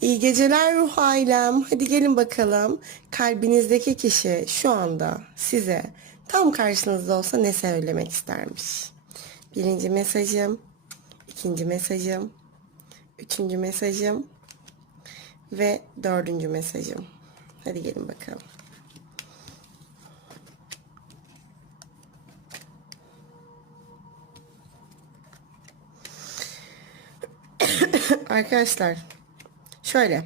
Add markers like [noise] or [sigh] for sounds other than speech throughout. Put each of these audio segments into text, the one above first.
İyi geceler ruh ailem. Hadi gelin bakalım. Kalbinizdeki kişi şu anda size tam karşınızda olsa ne söylemek istermiş? Birinci mesajım, ikinci mesajım, üçüncü mesajım ve dördüncü mesajım. Hadi gelin bakalım. [coughs] Arkadaşlar şöyle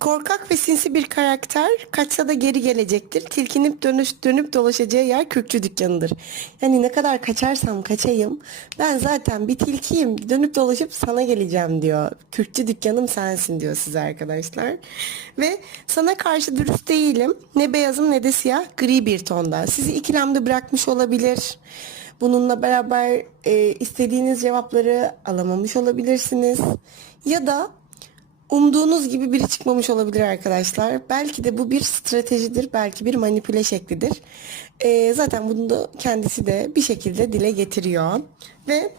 korkak ve sinsi bir karakter kaçsa da geri gelecektir. Tilkinip dönüş, dönüp dolaşacağı yer kürkçü dükkanıdır. Yani ne kadar kaçarsam kaçayım ben zaten bir tilkiyim dönüp dolaşıp sana geleceğim diyor. Kürkçü dükkanım sensin diyor size arkadaşlar. Ve sana karşı dürüst değilim. Ne beyazım ne de siyah gri bir tonda. Sizi ikilemde bırakmış olabilir. Bununla beraber e, istediğiniz cevapları alamamış olabilirsiniz. Ya da umduğunuz gibi biri çıkmamış olabilir arkadaşlar. Belki de bu bir stratejidir, belki bir manipüle şeklidir. E, zaten bunu da kendisi de bir şekilde dile getiriyor. Ve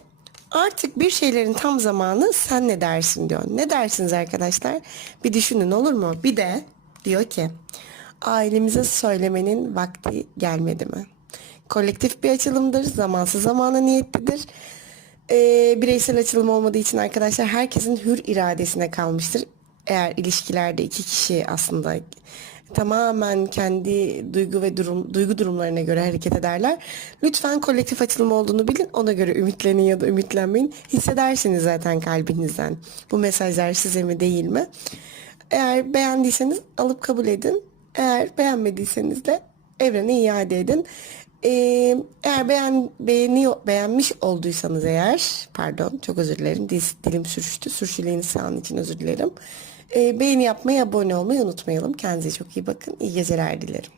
artık bir şeylerin tam zamanı sen ne dersin diyor. Ne dersiniz arkadaşlar? Bir düşünün olur mu? Bir de diyor ki ailemize söylemenin vakti gelmedi mi? kolektif bir açılımdır. Zamansız zamana niyetlidir. Ee, bireysel açılım olmadığı için arkadaşlar herkesin hür iradesine kalmıştır. Eğer ilişkilerde iki kişi aslında tamamen kendi duygu ve durum duygu durumlarına göre hareket ederler. Lütfen kolektif açılım olduğunu bilin. Ona göre ümitlenin ya da ümitlenmeyin. Hissedersiniz zaten kalbinizden. Bu mesajlar size mi değil mi? Eğer beğendiyseniz alıp kabul edin. Eğer beğenmediyseniz de evrene iade edin. Eğer beğen, beğeni, beğenmiş olduysanız eğer, pardon çok özür dilerim, dil, dilim sürüştü, sürçüleyin an için özür dilerim. Ee, beğeni yapmayı, abone olmayı unutmayalım. Kendinize çok iyi bakın, iyi geceler dilerim.